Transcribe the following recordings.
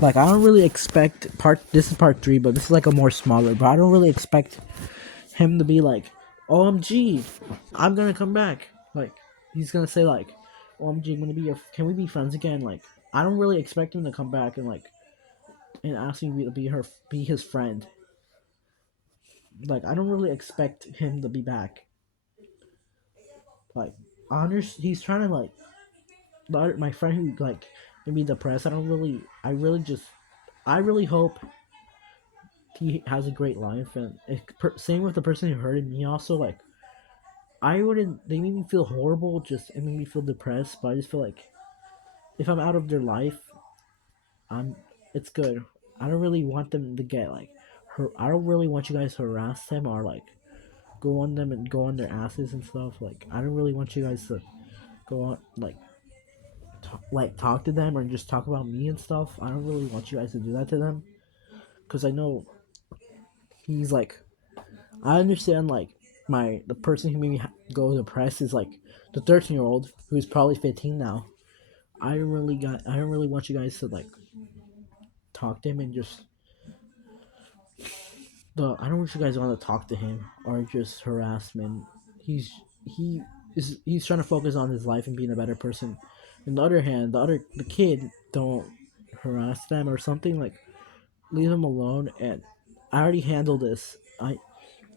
Like I don't really expect part. This is part three, but this is like a more smaller. But I don't really expect him to be like, "OMG, I'm gonna come back." Like he's gonna say like, "OMG, I'm gonna be your. Can we be friends again?" Like I don't really expect him to come back and ask me to be his friend. Like I don't really expect him to be back. Like he's trying to like my friend who like made me depressed. I really hope he has a great life, and same with the person who hurted me. Also, like I wouldn't. They made me feel horrible. Just it made me feel depressed. But I just feel like if I'm out of their life, I'm. It's good. I don't really want them to get like. I don't really want you guys to harass them or like go on them and go on their asses and stuff. Like I don't really want you guys to go on talk to them or just talk about me and stuff. I don't really want you guys to do that to them because I know he's like I understand like the person who made me go depressed is like the 13-year-old who's probably 15 now. I don't really want you guys to like talk to him and just the I don't want you guys want to talk to him or just harassment. He's he he's trying to focus on his life and being a better person. On the other hand, the kid don't harass them or something like leave them alone. And I already handled this. I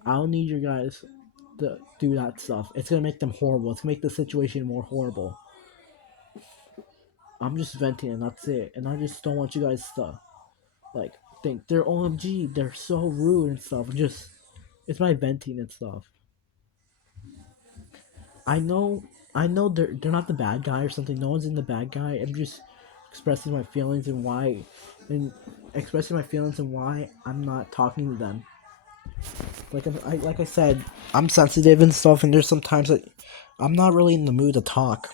don't need you guys to do that stuff. It's gonna make them horrible. It's gonna make the situation more horrible. I'm just venting and that's it. And I just don't want you guys to like think they're OMG, they're so rude and stuff. Just it's my venting and stuff. I know I know they're not the bad guy or something. No one's in the bad guy. I'm just expressing my feelings and expressing my feelings and why I'm not talking to them. Like I said, I'm sensitive and stuff, and there's sometimes that I'm not really in the mood to talk.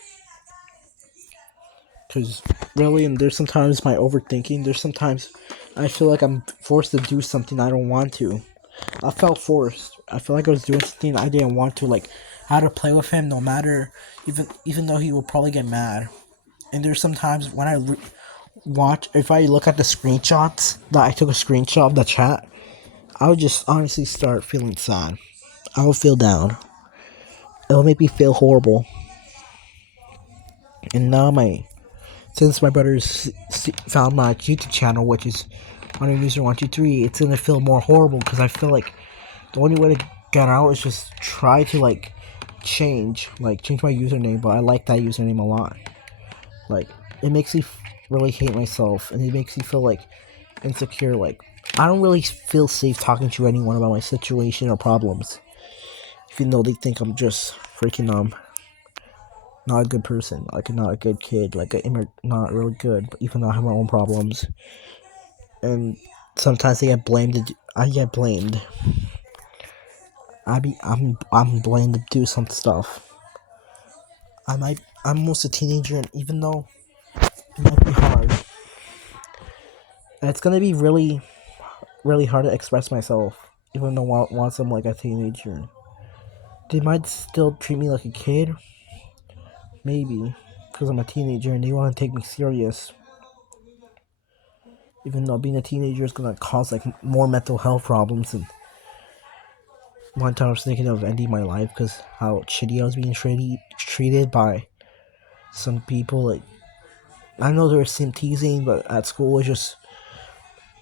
Cause really, and there's sometimes my overthinking. There's sometimes I feel like I'm forced to do something I don't want to. I felt forced. I feel like I was doing something I didn't want to. Like I had to play with him, no matter even though he will probably get mad. And there's sometimes when watch if I look at the screenshots that I took a screenshot of the chat, I would just honestly start feeling sad. I will feel down. It'll make me feel horrible. And now since my brother's found my YouTube channel, which is under user 123, it's gonna feel more horrible because I feel like the only way to get out is just try to change my username. But I like that username a lot. Like it makes me really hate myself, and it makes me feel like insecure. Like I don't really feel safe talking to anyone about my situation or problems, even though they think I'm just freaking not a good person, like not a good kid, like I'm not really good, even though I have my own problems. And sometimes I get blamed. I get blamed. I'm blamed to do some stuff. I'm almost a teenager, and even though it might be hard, and it's gonna be really hard to express myself, even though once I'm like a teenager, they might still treat me like a kid, maybe, because I'm a teenager and they want to take me serious. Even though being a teenager is gonna cause like more mental health problems. And one time I was thinking of ending my life because how shitty I was being treated by some people. Like I know there was some teasing, but at school it was just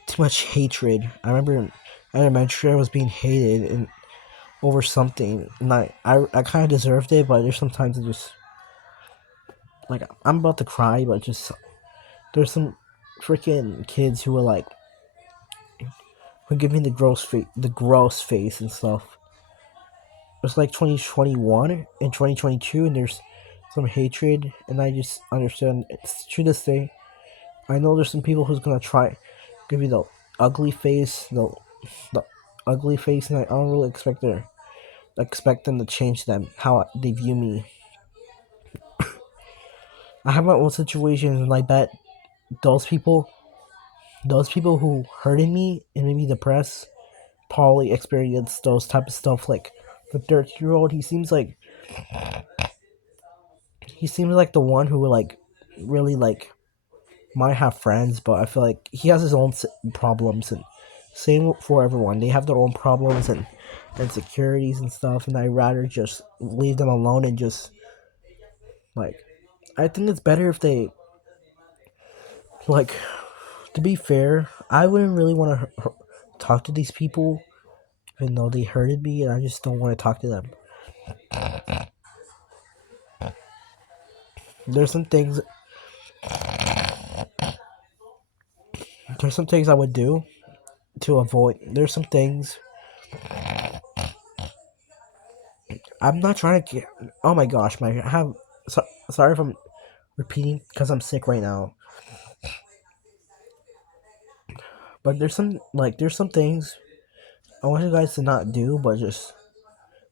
too much hatred. I remember in elementary I was being hated and over something, and I kind of deserved it, but there's sometimes it just like I'm about to cry, but just there's some freaking kids who are like who give me the gross face and stuff. It's like 2021 and 2022, and there's some hatred, and I just understand. It's to this day, I know there's some people who's gonna try give you the ugly face, the ugly face, and I don't really expect them to change them how they view me. I have my own situations, and I bet those people, those people who hurted me and made me depressed, probably experienced those type of stuff. Like the 30-year-old, he seems like the one who like really like might have friends, but I feel like he has his own problems, and same for everyone. They have their own problems and insecurities and stuff, and I'd rather just leave them alone and just like I think it's better if they like. To be fair, I wouldn't really want to talk to these people, even though they hurted me, and I just don't want to talk to them. There's some things. There's some things I would do to avoid. There's some things. I'm not trying to get. Oh my gosh, my I have. Sorry if I'm repeating because I'm sick right now. But there's some things I want you guys to not do, but just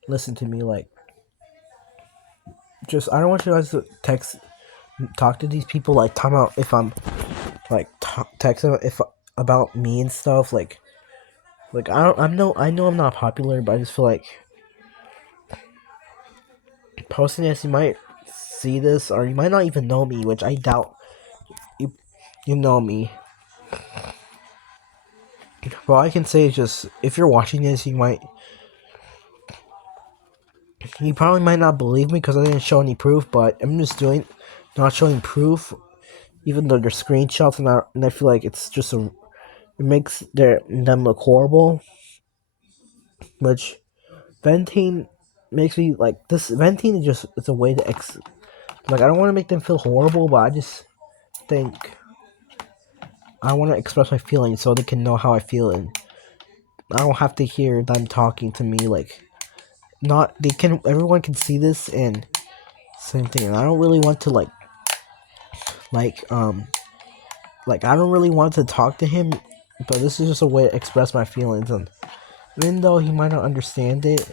listen to me. Like, just I don't want you guys to talk to these people. Like, time out if I'm like text them if about me and stuff. Like I don't. I know I'm not popular, but I just feel like posting this. You might see this, or you might not even know me, which I doubt. You you know me. But all I can say is just if you're watching this, you probably might not believe me because I didn't show any proof. But I'm just not showing proof, even though they're screenshots, and I feel like it's just it makes them look horrible. Which venting makes me like this. Venting is just it's a way to like I don't want to make them feel horrible, but I just think I want to express my feelings so they can know how I feel, and I don't have to hear them talking to me like not they can everyone can see this and same thing. And I don't really want to like like I don't really want to talk to him, but this is just a way to express my feelings. And even though he might not understand it,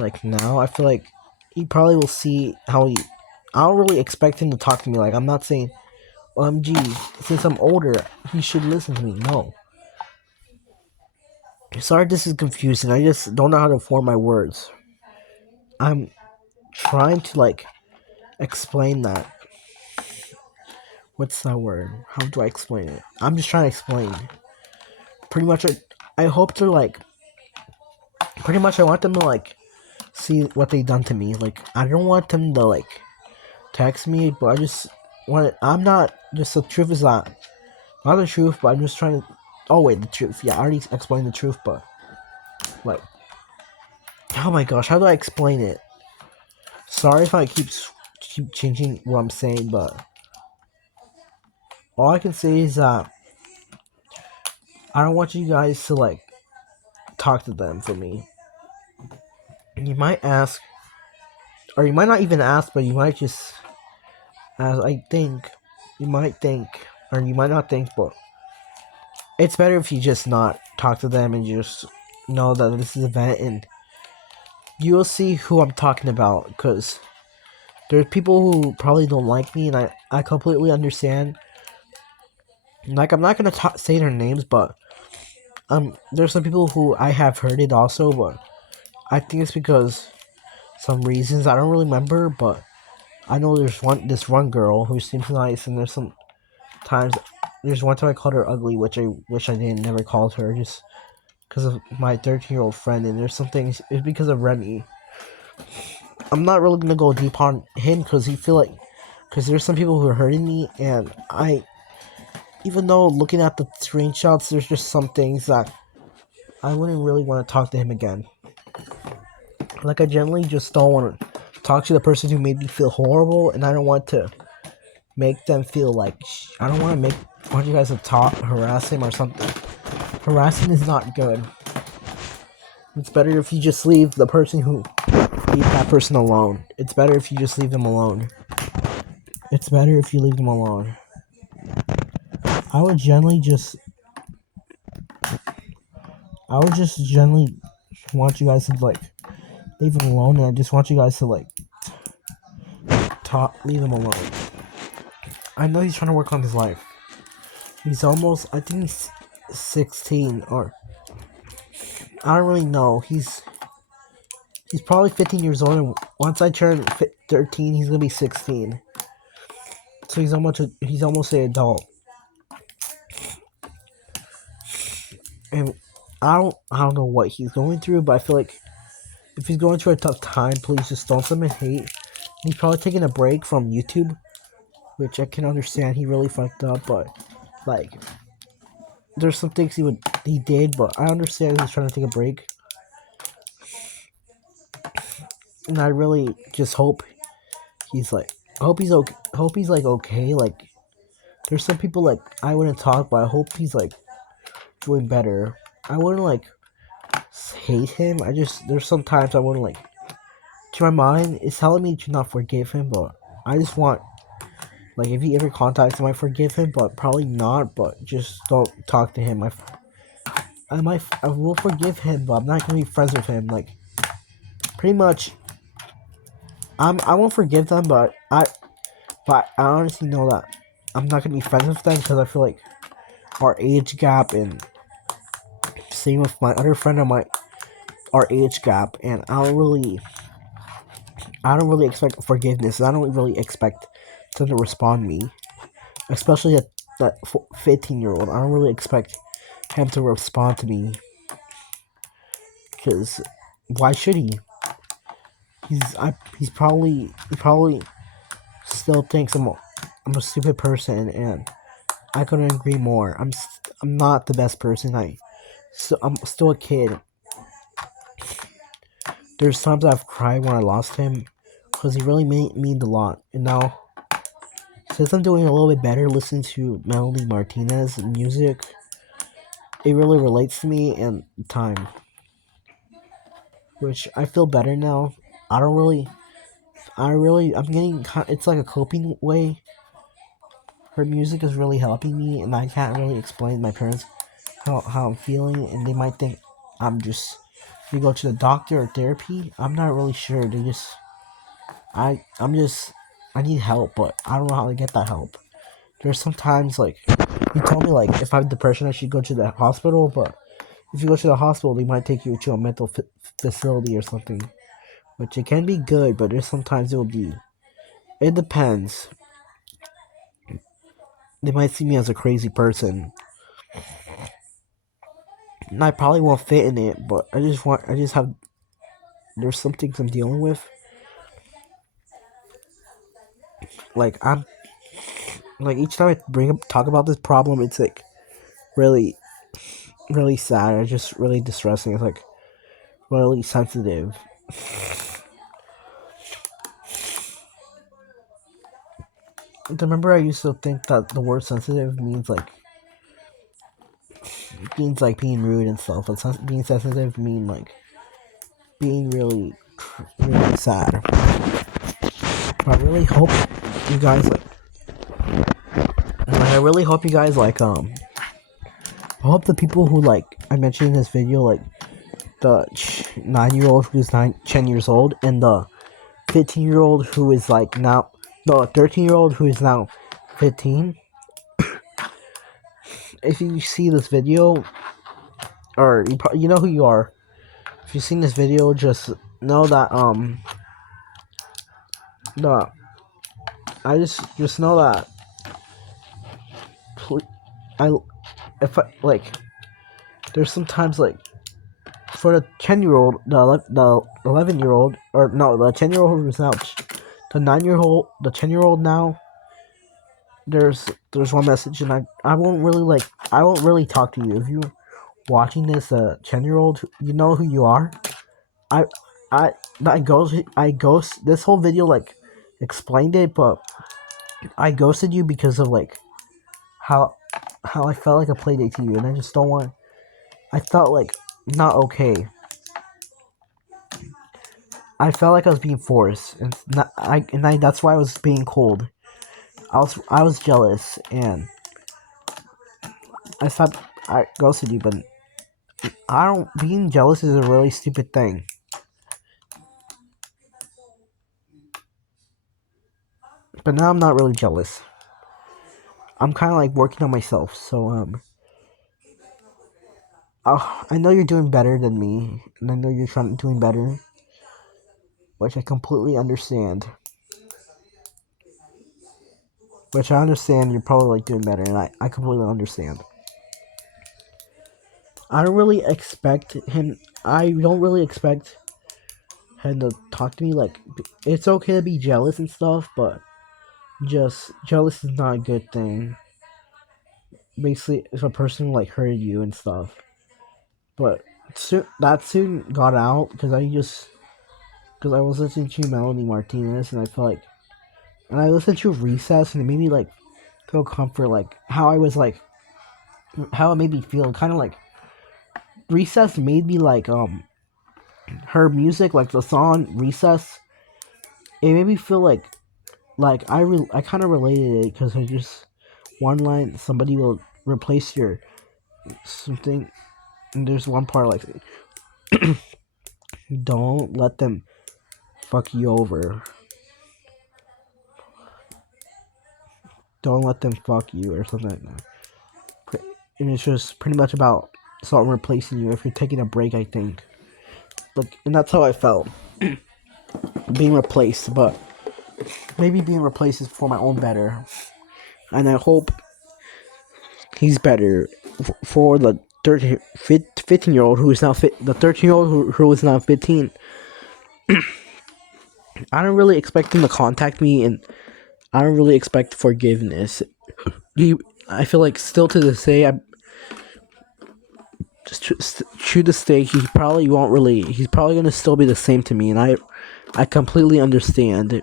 like now I feel like he probably will see how he. I don't really expect him to talk to me. Like I'm not saying, gee, since I'm older, he should listen to me. No. Sorry, this is confusing. I just don't know how to form my words. I'm trying to like explain that. What's that word? How do I explain it? I'm just trying to explain. Pretty much, I hope to like. Pretty much, I want them to like see what they done to me. Like, I don't want them to like text me, but I just want. I'm not. Just the truth is that not the truth, but I'm just trying to. Oh wait, the truth. Yeah, I already explained the truth, but like, oh my gosh, how do I explain it? Sorry if I keep changing what I'm saying, but all I can say is that I don't want you guys to like talk to them for me. You might ask, or you might not even ask, but you might just, as I think, you might think, or you might not think, but it's better if you just not talk to them and just know that this is an event and you'll see who I'm talking about because there's people who probably don't like me and I completely understand. Like, I'm not gonna say their names, but there's some people who I have heard it also, but I think it's because some reasons I don't really remember, but I know this one girl who seems nice, and times there's one time I called her ugly, which I wish I didn't never called her just because of my 13-year-old friend, and there's some things it's because of Remy. I'm not really gonna go deep on him because because there's some people who are hurting me, and even though looking at the screenshots, there's just some things that I wouldn't really want to talk to him again. Like I generally just don't want to talk to the person who made me feel horrible, and I don't want to make them feel like I don't want to want you guys to harass him or something. Harassing is not good. It's better if you just leave that person alone. It's better if you just leave them alone. It's better if you leave them alone. I would just generally want you guys to like leave them alone, and I just want you guys to like leave him alone. I know he's trying to work on his life. He's almost, I think he's 16 or I don't really know. He's probably 15 years old, and once I turn 13, he's gonna be 16. So he's almost an adult, and I don't know what he's going through, but I feel like if he's going through a tough time, please just don't send him hate. He's probably taking a break from YouTube, which I can understand. He really fucked up, but like, there's some things he did, but I understand he's trying to take a break, and I really just hope he's like, I hope he's okay. Hope he's like okay. Like, there's some people like I wouldn't talk, but I hope he's like doing better. I wouldn't like hate him. I just there's sometimes I wouldn't like. To my mind, it's telling me to not forgive him, but I just want like if he ever contacts him, I forgive him, but probably not. But just don't talk to him. I will forgive him, but I'm not gonna be friends with him. Like pretty much, I won't forgive them, but I honestly know that I'm not gonna be friends with them because I feel like our age gap and same with my other friend of mine, our age gap, and I don't really expect forgiveness. I don't really expect them to respond to me, especially that 15-year-old. I don't really expect him to respond to me because why should he? He probably still thinks I'm a stupid person, and I couldn't agree more. I'm not the best person. I'm still a kid. There's times I've cried when I lost him because he really meant a lot. And now, since I'm doing a little bit better listening to Melody Martinez music, it really relates to me and time, which I feel better now. I don't really, I'm getting, it's like a coping way. Her music is really helping me, and I can't really explain to my parents how I'm feeling, and they might think I'm just, you go to the doctor or therapy. I'm not really sure. They just, I'm just, I need help, but I don't know how to get that help. There's sometimes like he told me like if I have depression I should go to the hospital, but if you go to the hospital they might take you to a mental facility or something, which it can be good, but there's sometimes it depends. They might see me as a crazy person, and I probably won't fit in it. But I just have there's some things I'm dealing with. Like I'm like each time I talk about this problem, it's like really really sad. It's just really distressing. It's like really sensitive. Remember, I used to think that the word sensitive means like being rude and stuff. But being sensitive mean like being really sad. But I really hope you guys like. I really hope you guys like. I hope the people who like I mentioned in this video, like the 9-year-old who's 10 years old, and the 15-year-old who is like now, the 13-year-old who is now 15. If you see this video, or you know who you are. If you've seen this video, just know that no, I just know that I if I like there's sometimes like for the 10-year-old, the 11-year-old, or no, the 10-year-old who's now the 9-year-old, the 10-year-old now. There's one message, and I won't really talk to you if you're watching this 10-year-old. You know who you are. I I I ghost this whole video like explained it, but I ghosted you because of like how I felt like a playdate to you, and I just don't want. I felt like not okay. I felt like I was being forced, and not, I that's why I was being cold. I was jealous, and I thought I ghosted you, but I don't. Being jealous is a really stupid thing. But now I'm not really jealous. I'm kind of like working on myself, so I know you're doing better than me, and I know you're doing better, which I completely understand. which I understand you're probably like doing better, and I completely understand. I don't really expect him. I don't really expect him to talk to me. Like, it's okay to be jealous and stuff, but just jealous is not a good thing. Basically, if a person like hurt you and stuff, but that soon got out because I was listening to Melanie Martinez and I felt like, and I listened to Recess and it made me like feel comfort, like how I was like, how it made me feel, kind of like Recess made me like her music, like the song Recess, it made me feel like I kind of related it because I just one line somebody will replace your something, and there's one part like don't let them fuck you over, don't let them fuck you or something like that. And it's just pretty much about someone replacing you if you're taking a break, I think. Like, and that's how I felt being replaced, but maybe being replaced is for my own better, and I hope he's better for the 15-year-old who is now the 13-year-old who is now 15. I don't really expect him to contact me, and I don't really expect forgiveness. I feel like still to this day, I just to this day, he probably won't really. He's probably gonna still be the same to me, and I completely understand.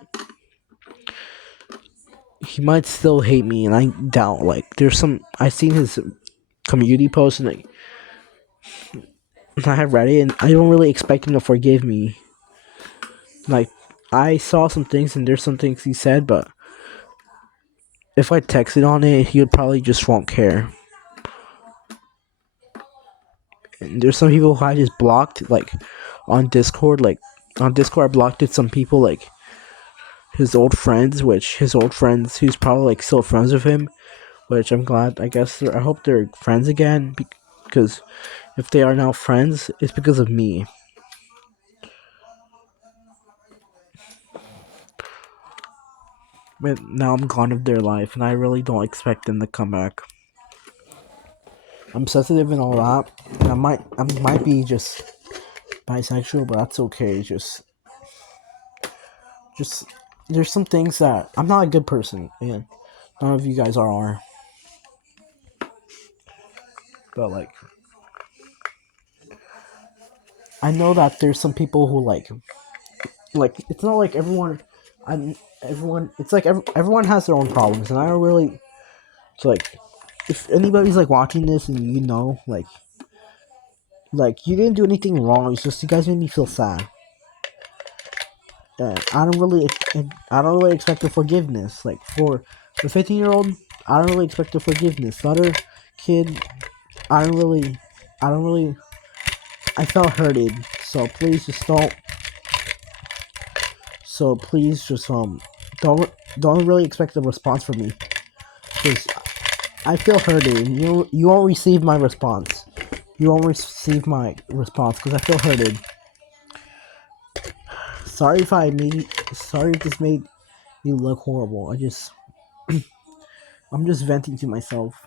He might still hate me, and I doubt. Like, there's some I seen his community post, and I have read it, and I don't really expect him to forgive me. Like, I saw some things, and there's some things he said, but if I texted on it, he would probably just won't care. And there's some people who I just blocked, like on Discord. Like on Discord, I blocked some people, like his old friends, which his old friends, who's probably like still friends with him. Which I'm glad. I guess I hope they're friends again, because if they are now friends, it's because of me. But now I'm gone of their life, and I really don't expect them to come back. I'm sensitive and all that, and I might be just bisexual, but that's okay. Just there's some things that I'm not a good person, and none of you guys are. But I know that there's some people who like it's not like everyone. I'm everyone. It's like everyone has their own problems, and I don't really. It's like if anybody's like watching this and you know like you didn't do anything wrong. It's just you guys made me feel sad. I don't really expect the forgiveness. Like for the 15-year-old, I don't really expect the forgiveness. The other kid, I don't really, I don't really. I felt hurted. So please just don't. So please just don't really expect a response from me, because I feel hurted. You won't receive my response. You won't receive my response because I feel hurted. Sorry if I made. Sorry if this made me look horrible. I'm just venting to myself.